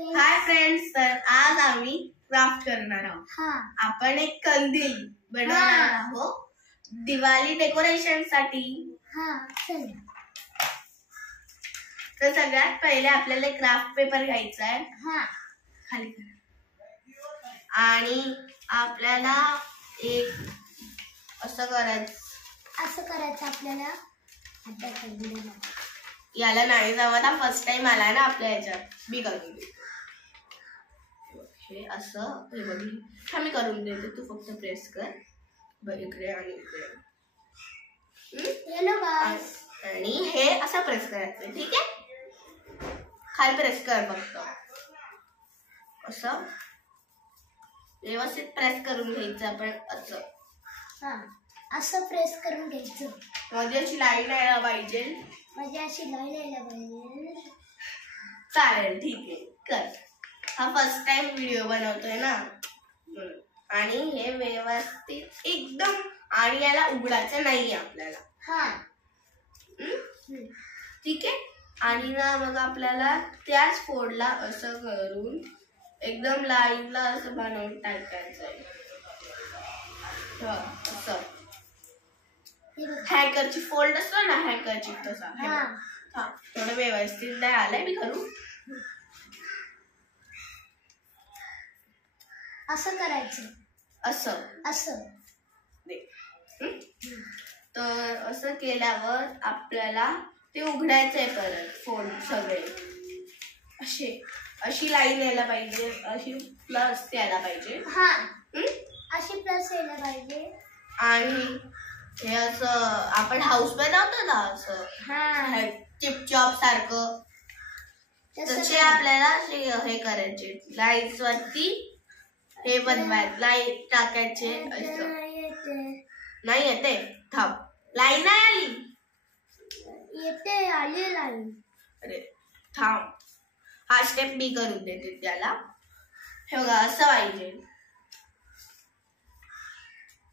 Hi friends, तर आज आम्ही क्राफ्ट करणार आहोत. आपण एक कंदील बनवणार आहोत दिवाळी डेकोरेशन साठी. तर सगळ्यात पहिले आपल्याला क्राफ्ट पेपर घ्यायचा आहे. खाली करा. आणि आपल्याला एक असं करायचं आपल्याला. याला नाही जमत, फर्स्ट टाइम आला ना आपल्या ह्याच्यात. मी करून देते हे असं. हे बघ, मी करून देते, तू फक्त प्रेस कर. बघ इकडे आणि इकडे. आणि हे असं प्रेस करायचं. ठीक आहे, खाली प्रेस कर फक्त. असं व्यवस्थित प्रेस करून घ्यायचं आपण. असं प्रेस करून घ्यायचं. मध्ये अशी लाईन यायला पाहिजे. चालेल, ठीक आहे, कर. हा फर्स्ट टाइम व्हिडिओ बनवतोय ना. आणि हे व्यवस्थित एकदम. आणि याला उघडायचं नाही आपल्याला. ठीक आहे. आणि ना मग आपल्याला त्याच फोडला असं करून एकदम लाईनला असं बनवून टाकायचं आहे. असं हॅकरची फोल्ड असतो ना, हॅकरची तसा. थोडं व्यवस्थित नाही आलंय, मी करू. असं करायचं. असं तर असं केल्यावर आपल्याला ते उघडायचंय परत. फोल्ड सगळे अशी लाईन यायला पाहिजे. अशी प्लस यायला पाहिजे. अशी प्लस यायला पाहिजे. आणि हे असं आपण हाऊस बनवतो ना, असं चिपचॉप सारखं. तसे आपल्याला हे करायचे. लाईन्स वरती हे बनवायचं, लाईन टाकायचे. असं नाही येते. थांब, लाईन नाही आली. येते, आली लाईन. अरे थांब, हा स्टेप मी करून देते त्याला. हे बघा, असं पाहिजे.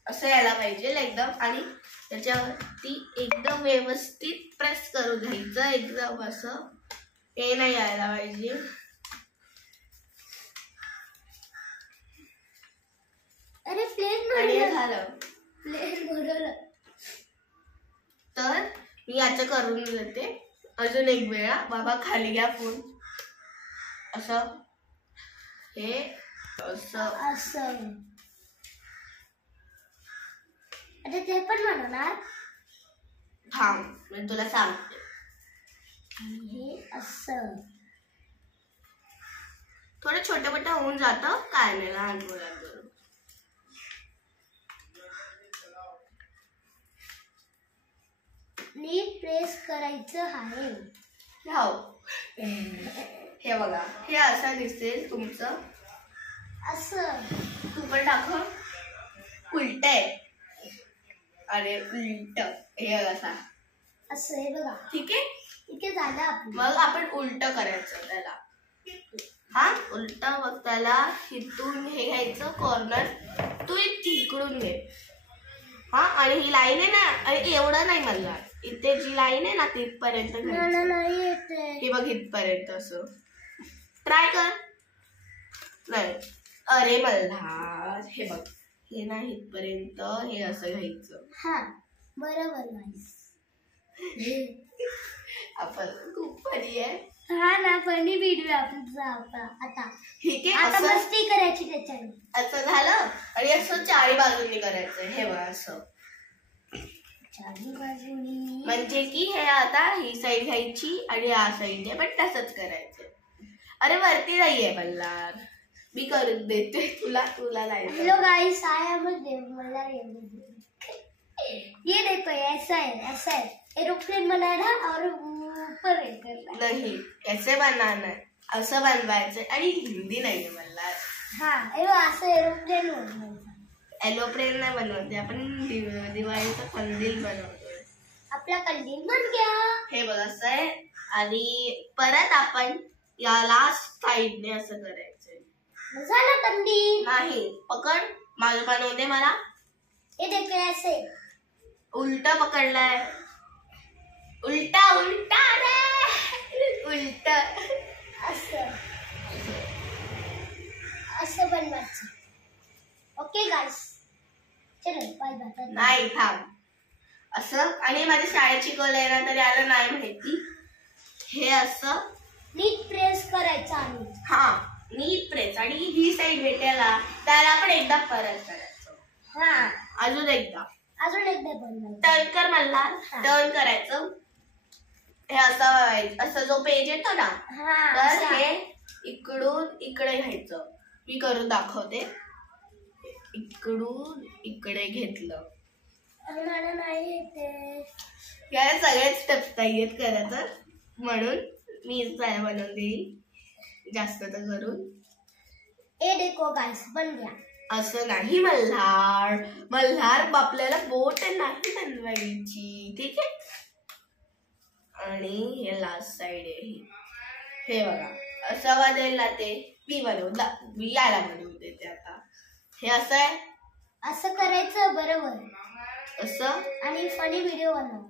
असं यायला पाहिजे एकदम. आणि त्याच्यावरती एकदम व्यवस्थित प्रेस करून घ्यायचं. एकदम असं हे नाही यायला पाहिजे. अरे प्लेन झालं. तर मी याचं करून देते अजून एक वेळा. बाबा खाली घ्या फोन. असं हे असं. अरे ते पण बनवणार. थांब, मी तुला सांगते. हे असं थोडं छोटं मोठं होऊन जातं, काय नाही, लहान मुलांबरोबर. नीट प्रेस करायचं आहे. हो, हे बघा, हे असं दिसेल तुमचं. असं तू पण दाखव. उलट आहे. अरे उलट हे असा. असं हे बघा. ठीक आहे, ठीक आहे, झालं आपलं. मग आपण उलट करायचं त्याला. उलट. मग त्याला इथून हे घ्यायचं कॉर्नर. तू तिकडून घे. आणि ही लाईन आहे ना, अरे एवढं नाही मला. इथे जी लाईन आहे ना, तिथपर्यंत हे बघ, इथपर्यंत. असं ट्राय कर. नाही, अरे मल्हार, हे बघ, हे नाही इथपर्यंत. हे असं घ्यायचं. बरोबर. आपण खूप फनी आहे. ना, फनी व्हिडिओ आता. ठीक आहे, आता मस्ती करायची त्याच्याने. असं झालं. आणि असं चारी बाजूनी करायचं. हे बघा, असं चारी बाजूनी. म्हणजे की हे आता ही साईड घ्यायची आणि या साईड पण तसंच करायचं. अरे वरती नाहीये मल्हार, मी करून देते तुला जायचं. Hello guys, I am Malhar. ये देखो, ऐसा है एरोप्लेन बनाना और ऊपर करना. नहीं, ऐसे बनाना है. असं बनवायचं. आणि हिंदी नाही मल्हार. असं एरोप्लेन बनवायचं. एरोप्लेन नाही बनवते आपण, दिवाळीचा कंदील बनवतोय. आपला कंदील बन गया. हे बघ, असं आहे. आणि परत आपण याला साईडने असं करायचंय. झालं कंदील. नाही, पकड, माझं बनवते मला. हे देखे ऐसे. उलटा पकडलाय. उलटा रे, उलट. असं ओके गाइस, चलो बाय बाय. नाही थांब. असं आणि माझ्या शाळेत शिकवलंय ना तरी याला नाही माहिती. हे असं नीट प्रेस करायचं आणि नीट प्रेस आणि ही साईड भेटायला त्याला आपण एकदा परत करायचं. अजून एकदा बनवायचं. टर्न कर मला. टर्न करायचं. हे असं जो पेज येतो ना तर हे इकडून इकडे घ्यायचं. मी करून दाखवते. इकडून इकडे घेतलं. मला नाही येते. या सगळ्याच स्टेप्स नाही येत करायचं म्हणून मी बनवून देईल जास्त तर करून. ए देखो गाइस बन गया. असं नाही मल्हार आपल्याला बोट नाही बनवायची. ठीक आहे. आणि हे लास्ट साइड आहे. हे बघा असं बदलला ते मी याला बनवून देते आता. हे असं आहे. असं करायचं बरोबर. असं आणि फनी व्हिडिओ बनव.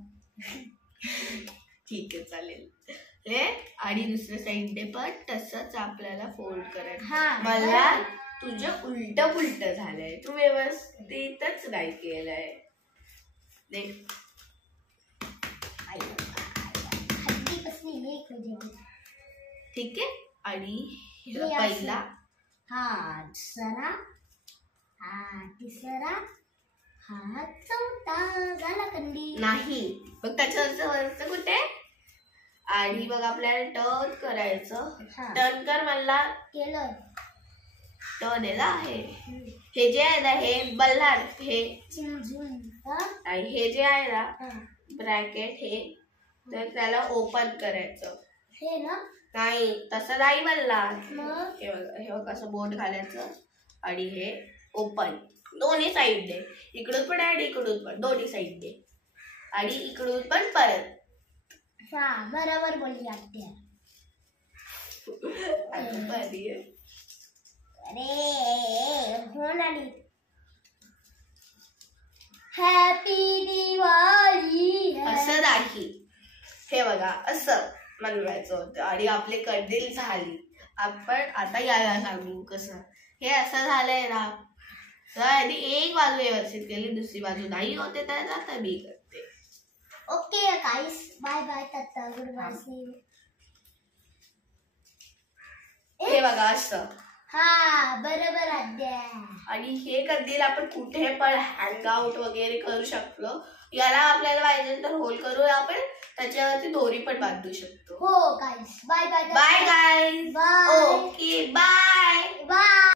ठीक आहे चालेल. हे आणि दुसऱ्या साईडने पण तसंच आपल्याला फोल्ड करायचं. मला तुझं उलट पुलट झालंय. तू व्यवस्थितच नाही केलंय. देख ठीक आहे. आणि पहिला दुसरा तिसरा चौथा झाला कंदी. नाही बघ त्याच्यावरचं कुठे. आणि बघ आपल्याला टर्न करायचं. टर्न कर मला. केलं. टर्न आहे. हे जे आहे ना हे बल्हार हे आणि हे जे आहे ना ब्रॅकेट हे तर त्याला ओपन करायचं. हे ना नाही तसं नाही बल्हार. हे बघ असं बोट घालायचं आणि हे ओपन दोन्ही साईडने. इकडून पण आणि इकडून पण दोन्ही साईडने आणि इकडून पण परत. बरोबर बोलली आत्या. अरे हो ना. हॅपी दिवाळी. असं नाही. हे बघा असं बनवायचं होतं आणि आपले कंदील झाली. आपण आता याला सांगू कसं. हे असं झालंय ना तर एक बाजू व्यवस्थित केली दुसरी बाजू नाही होते तर आता मी करते. Okay guys bye bye tata goodbye. हे बघा असं. बरोबर आद्या. आणि हे कंदील आपण कुठे पण हँगआउट वगैरे करू शकतो. याला आपल्याला पाहिजे तर होल करू आपण त्याच्यावरती दोरी पण बांधू शकतो. हो guys bye bye. Bye guys. Okay.